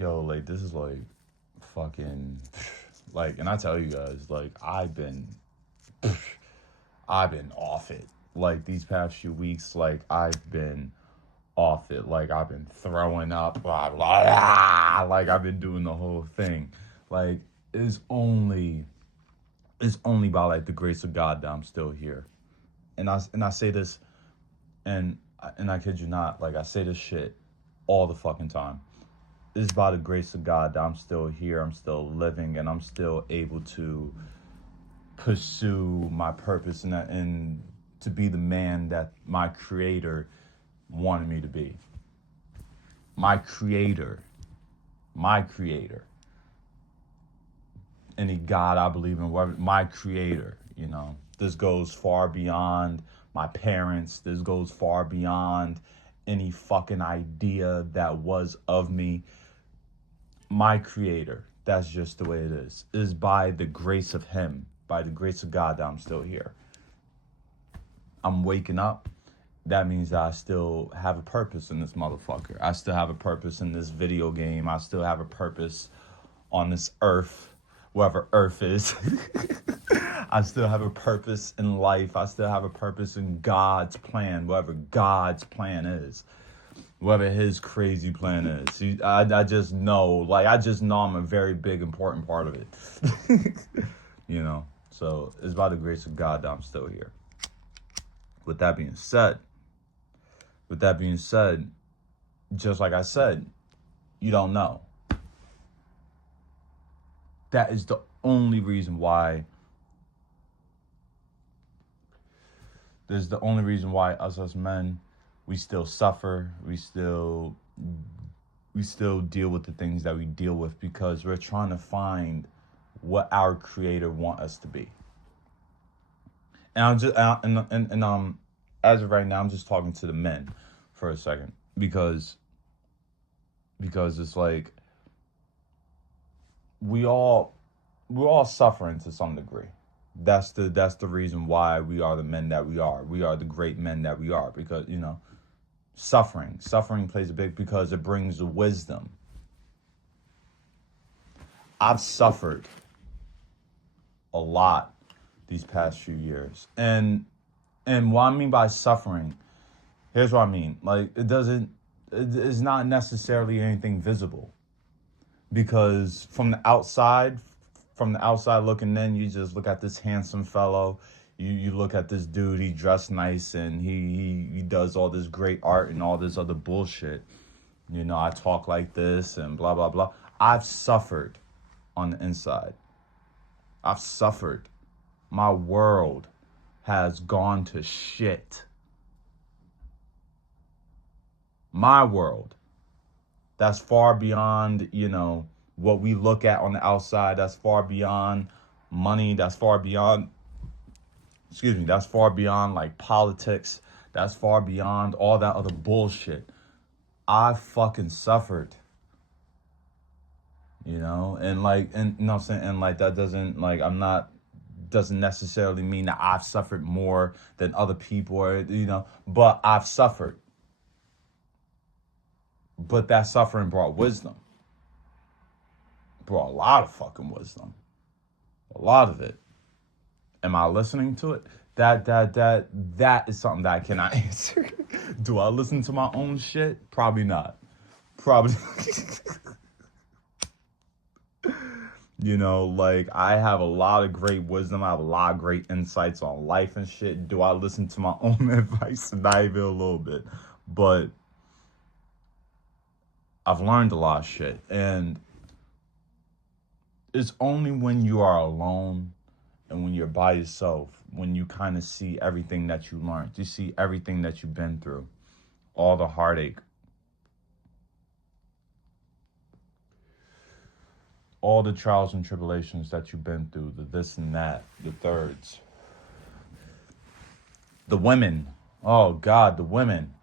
Yo, like, this is like fucking like, and I tell you guys, like, I've been off it. Like these past few weeks, like I've been off it. Like I've been throwing up, blah, blah, blah. Like I've been doing the whole thing. Like it's only it's only by like the grace of God that I'm still here. And I say this, and I kid you not, like I say this shit all the fucking time. It's by the grace of God that I'm still here, I'm still living, and I'm still able to pursue my purpose and to be the man that my creator wanted me to be. My creator, my creator. Any God I believe in, my creator, you know. This goes far beyond my parents. This goes far beyond any fucking idea that was of me. My creator, that's just the way it is. It is by the grace of him, by the grace of God that I'm still here. I'm waking up. That means that I still have a purpose in this motherfucker. I still have a purpose in this video game. I still have a purpose on this earth, wherever earth is. I still have a purpose in life. I still have a purpose in God's plan, whatever God's plan is. Whatever his crazy plan is. I just know, like, I just know I'm a very big, important part of it. You know? So, it's by the grace of God that I'm still here. With that being said, just like I said, you don't know. That is the only reason why. There's the only reason why us as men, we still suffer. We still deal with the things that we deal with because we're trying to find what our creator want us to be. And I'm just as of right now, I'm just talking to the men for a second because it's like we're all suffering to some degree. That's the reason why we are the men that we are. We are the great men that we are because, you know, suffering plays a big, because it brings the wisdom. I've suffered a lot these past few years. And what I mean by suffering, here's what I mean. Like, it's not necessarily anything visible. Because from the outside looking in, you just look at this handsome fellow. You look at this dude, he dressed nice and he does all this great art and all this other bullshit. You know, I talk like this and blah, blah, blah. I've suffered on the inside. I've suffered. My world has gone to shit. My world. That's far beyond, you know, what we look at on the outside. That's far beyond money. That's far beyond like politics. That's far beyond all that other bullshit. I fucking suffered. You know, and like, and you know what I'm saying? And like, that doesn't necessarily mean that I've suffered more than other people, or, you know, but I've suffered. But that suffering brought wisdom. Brought a lot of fucking wisdom. A lot of it. Am I listening to it? That is something that I cannot answer. Do I listen to my own shit? Probably not. Probably. You know, like, I have a lot of great wisdom. I have a lot of great insights on life and shit. Do I listen to my own advice? Not even a little bit. But I've learned a lot of shit. And it's only when you are alone and when you're by yourself, when you kind of see everything that you learned. You see everything that you've been through. All the heartache. All the trials and tribulations that you've been through. The this and that. The thirds. The women. Oh, God, the women.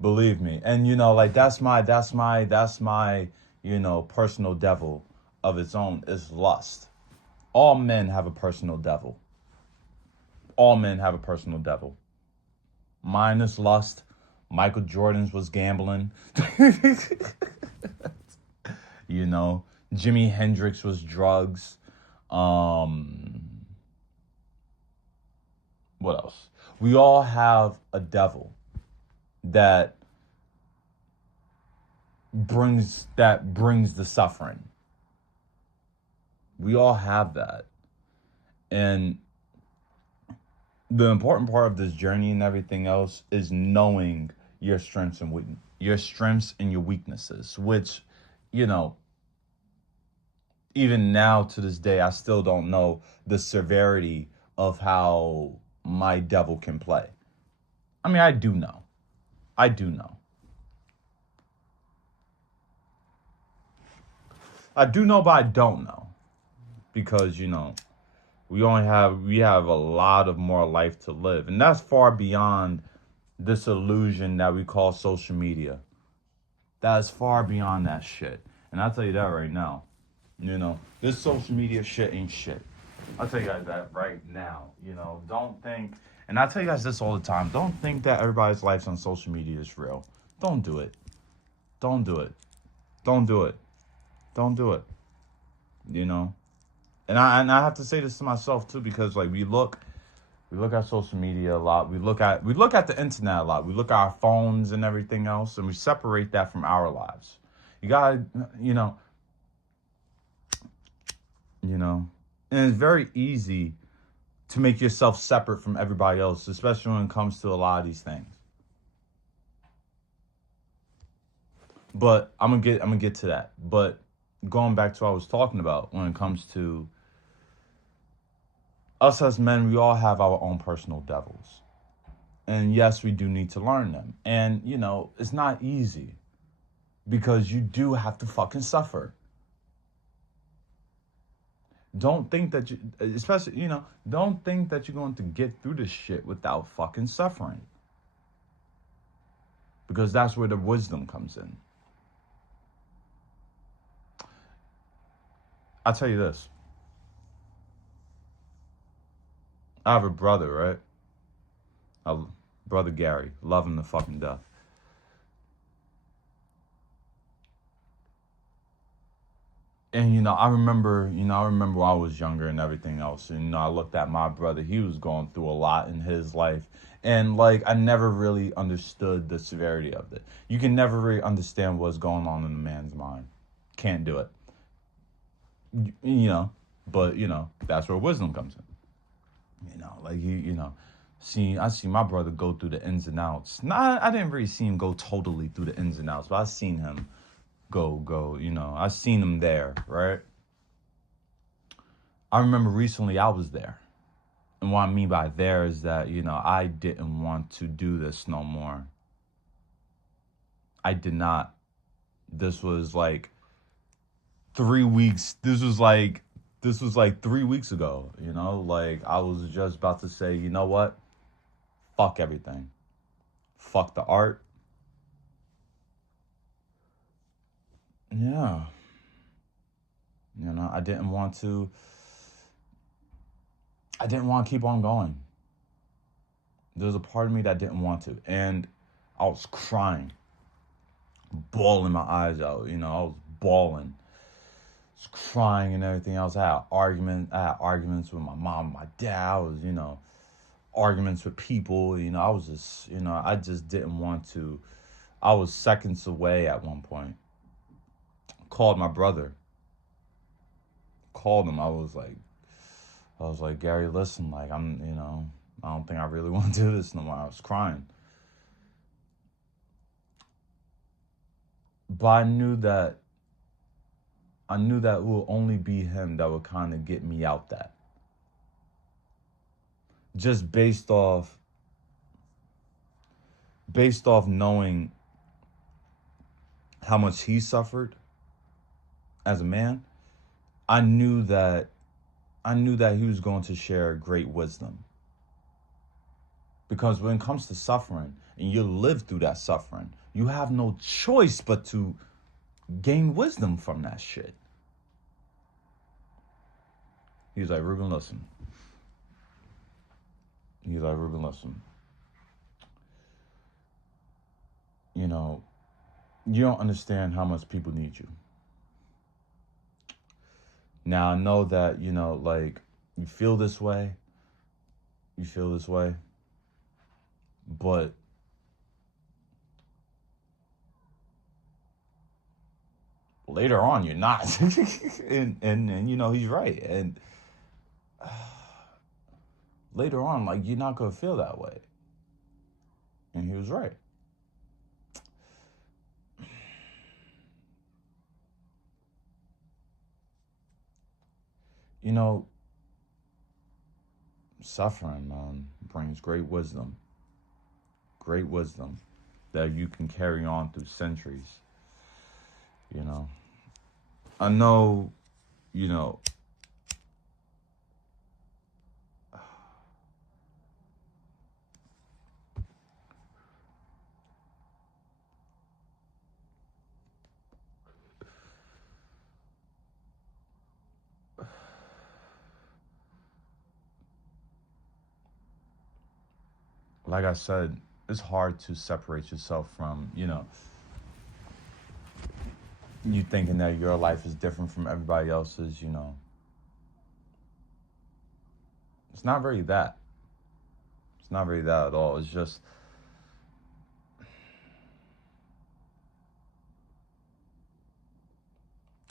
Believe me. And, you know, like, that's my, you know, personal devil of its own, is lust. All men have a personal devil. All men have a personal devil. Mine is lust. Michael Jordan's was gambling. You know, Jimi Hendrix was drugs. Um, what else? We all have a devil that brings the suffering. We all have that. And the important part of this journey and everything else is knowing your strengths and your weaknesses, which, you know, even now to this day, I still don't know the severity of how my devil can play. I mean, I do know. I do know. I do know, but I don't know because, you know, we have a lot of more life to live, and that's far beyond this illusion that we call social media. That is far beyond that shit. And I'll tell you that right now. You know, this social media shit ain't shit. I'll tell you guys that right now. You know, don't think, and I tell you guys this all the time, don't think that everybody's life on social media is real. Don't do it. Don't do it. Don't do it. Don't do it. You know? And I have to say this to myself too, because like we look at social media a lot. We look at the internet a lot. We look at our phones and everything else, and we separate that from our lives. You gotta, you know, you know, and it's very easy to make yourself separate from everybody else, especially when it comes to a lot of these things. But I'm gonna get to that. But going back to what I was talking about when it comes to us as men, we all have our own personal devils. And yes, we do need to learn them. And, you know, it's not easy because you do have to fucking suffer. Don't think that you, especially, you know, don't think that you're going to get through this shit without fucking suffering. Because that's where the wisdom comes in. I'll tell you this. I have a brother, right? Brother Gary. Love him to fucking death. And I remember when I was younger and everything else. And I looked at my brother. He was going through a lot in his life, and like I never really understood the severity of it. You can never really understand what's going on in a man's mind. Can't do it. You know, but that's where wisdom comes in. Like I see my brother go through the ins and outs. Not, I didn't really see him go totally through the ins and outs, but I seen him go. I seen him there, right? I remember recently I was there. And what I mean by there is that, I didn't want to do this no more. I did not. This was like 3 weeks. This was like 3 weeks ago, Like I was just about to say, you know what? Fuck everything. Fuck the art. Yeah. I didn't want to keep on going. There's a part of me that didn't want to. And I was crying, bawling my eyes out. I was bawling, was crying and everything else. I had arguments with my mom and my dad. I was, arguments with people. I was just, I just didn't want to. I was seconds away at one point. Called my brother. Called him. I was like, Gary, listen, like I don't think I really want to do this no more. I was crying. But I knew that it would only be him that would kind of get me out that. Just based off knowing how much he suffered as a man, I knew that he was going to share great wisdom. Because when it comes to suffering and you live through that suffering, you have no choice but to gain wisdom from that shit. He was like, Ruben, listen. You don't understand how much people need you. Now I know that, like, you feel this way, but later on you're not. And he's right. And later on, like, you're not gonna feel that way. And he was right. You know, suffering, brings great wisdom that you can carry on through centuries. You know, I know, you know, like I said, it's hard to separate yourself from, you thinking that your life is different from everybody else's. It's not really that. It's not really that at all. It's just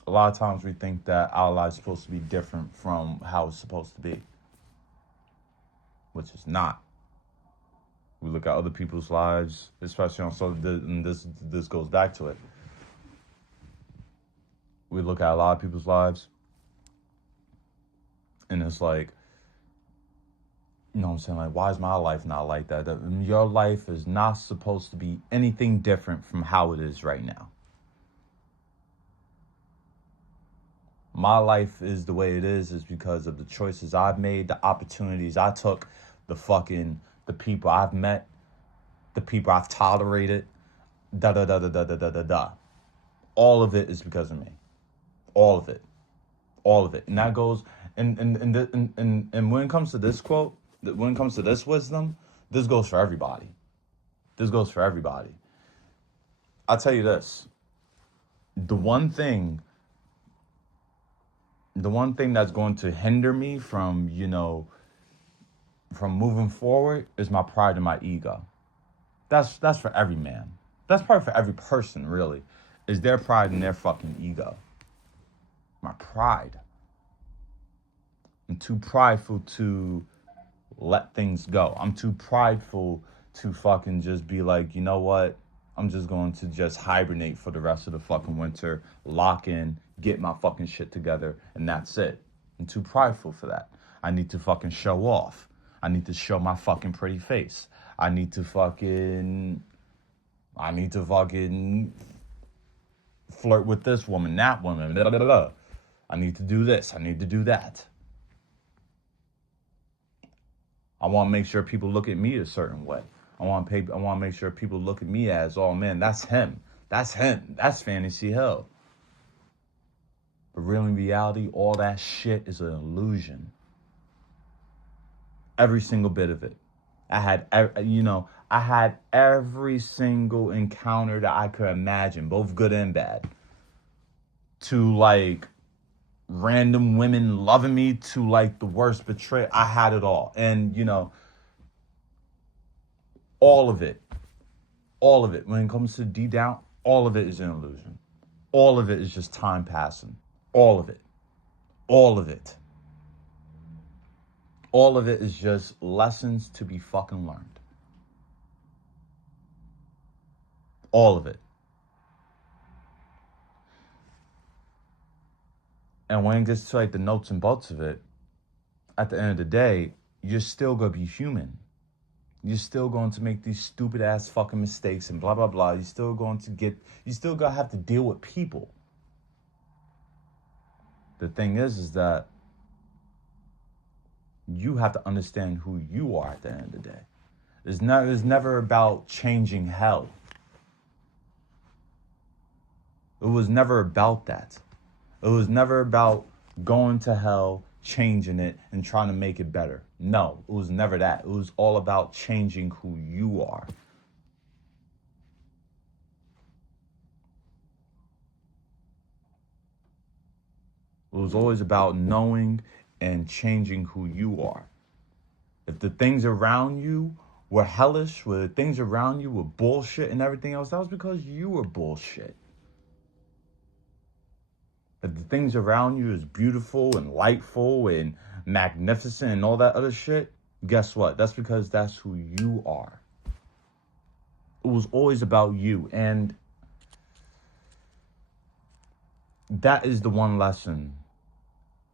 a lot of times we think that our lives supposed to be different from how it's supposed to be, which is not. We look at other people's lives, especially on and this goes back to it. We look at a lot of people's lives, and it's like, what I'm saying? Like, why is my life not like that? Your life is not supposed to be anything different from how it is right now. My life is the way it is because of the choices I've made, the opportunities I took, the people I've met, the people I've tolerated, da da da da da da da da da. All of it is because of me. All of it. All of it. And that goes and when it comes to this quote, when it comes to this wisdom, this goes for everybody. This goes for everybody. I'll tell you this. The one thing that's going to hinder me from, from moving forward is my pride and my ego. That's for every man. That's probably for every person, really. Is their pride and their fucking ego. My pride. I'm too prideful to let things go. I'm too prideful to fucking just be like, you know what? I'm just going to just hibernate for the rest of the fucking winter, lock in, get my fucking shit together, and that's it. I'm too prideful for that. I need to fucking show off. I need to show my fucking pretty face. I need to fucking flirt with this woman, that woman, blah, blah, blah, blah. I need to do this. I need to do that. I want to make sure people look at me a certain way. I want to make sure people look at me as, oh man, that's him. That's him. That's Fantasy Hill. But really, in reality, all that shit is an illusion. Every single bit of it. I had every single encounter that I could imagine, both good and bad. To like random women loving me, to like the worst betrayal. I had it all. And all of it. When it comes to deep down, all of it is an illusion. All of it is just time passing. All of it. All of it. All of it is just lessons to be fucking learned. All of it. And when it gets to like the nuts and bolts of it, at the end of the day, you're still gonna be human. You're still going to make these stupid ass fucking mistakes and blah blah blah. You still gonna have to deal with people. The thing is that you have to understand who you are at the end of the day. It's never about changing hell. It was never about that. It was never about going to hell, changing it, and trying to make it better. No, it was never that. It was all about changing who you are. It was always about knowing and changing who you are. If the things around you were hellish, where the things around you were bullshit and everything else, that was because you were bullshit. If the things around you is beautiful and lightful and magnificent and all that other shit, guess what? That's because that's who you are. It was always about you. And that is the one lesson.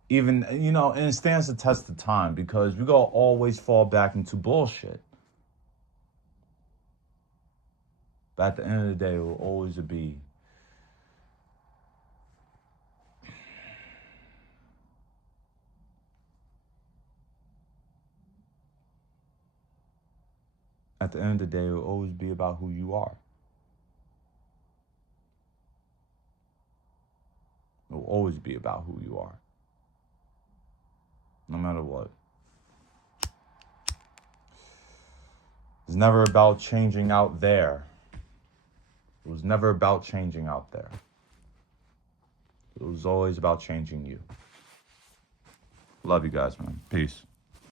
Even, and it stands the test of time because we're going to always fall back into bullshit. But at the end of the day, it will always be at the end of the day, it will always be about who you are. It will always be about who you are. No matter what. It's never about changing out there. It was never about changing out there. It was always about changing you. Love you guys, man. Peace.